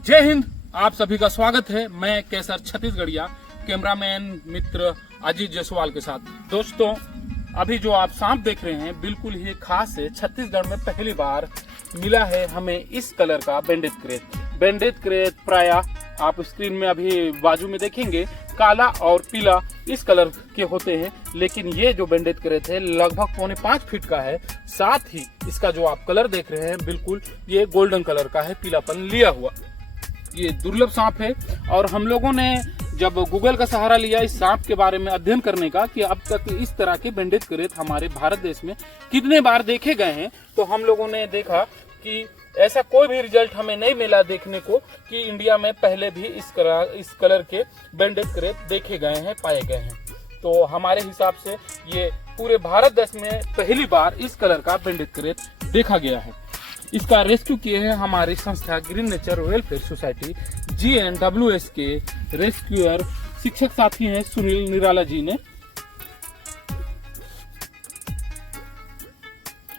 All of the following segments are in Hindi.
जय हिंद। आप सभी का स्वागत है। मैं केसर छत्तीसगढ़िया कैमरामैन मित्र अजीत जायसवाल के साथ। दोस्तों, अभी जो आप सांप देख रहे हैं बिल्कुल ही खास है। छत्तीसगढ़ में पहली बार मिला है हमें इस कलर का बेंडेड क्रेत। बेंडेड क्रेत प्राय आप स्क्रीन में अभी बाजू में देखेंगे काला और पीला इस कलर के होते हैं, लेकिन ये जो बेंडेड क्रेत है लगभग 4.5 फीट का है। साथ ही इसका जो आप कलर देख रहे हैं बिल्कुल ये गोल्डन कलर का है, पीलापन लिया हुआ। ये दुर्लभ सांप है और हम लोगों ने जब गूगल का सहारा लिया इस सांप के बारे में अध्ययन करने का कि अब तक इस तरह के बेंडेड क्रेत हमारे भारत देश में कितने बार देखे गए हैं, तो हम लोगों ने देखा कि ऐसा कोई भी रिजल्ट हमें नहीं मिला देखने को कि इंडिया में पहले भी इस कलर के बेंडेड क्रेत देखे गए हैं, पाए गए हैं। तो हमारे हिसाब से ये पूरे भारत देश में पहली बार इस कलर का बेंडेड क्रेत देखा गया है। इसका रेस्क्यू किए हैं हमारी संस्था green nature welfare society GNWS के रेस्क्यूअर शिक्षक साथी हैं सुनील निराला जी ने।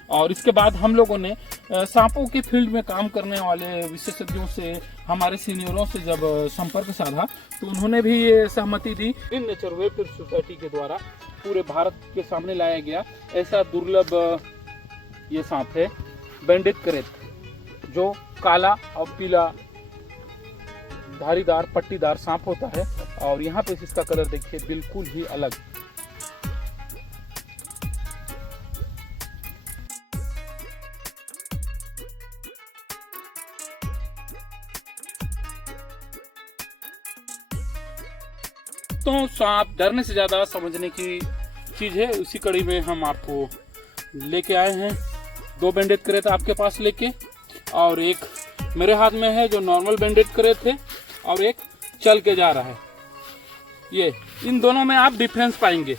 और इसके बाद हम लोगों ने सांपों के फील्ड में काम करने वाले विशेषज्ञों से, हमारे सीनियरों से जब संपर्क साधा तो उन्होंने भी ये सहमति दी। ग्रीन नेचर वेलफेयर सोसाइटी के द्वारा पूरे भारत के सामने लाया गया ऐसा दुर्लभ ये सांप है बेंडेड क्रेत, जो काला और पीला धारीदार पट्टीदार सांप होता है। और यहाँ पे इसका कलर देखिए बिल्कुल ही अलग। तो सांप डरने से ज्यादा समझने की चीज है। उसी कड़ी में हम आपको लेके आए हैं 2 बेंडेड क्रेत आपके पास लेके, और एक मेरे हाथ में है जो नॉर्मल बेंडेड क्रेत है और एक चल के जा रहा है। ये इन दोनों में आप डिफरेंस पाएंगे।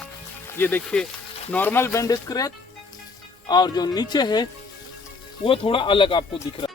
ये देखिए नॉर्मल बेंडेड क्रेत और जो नीचे है वो थोड़ा अलग आपको दिख रहा है।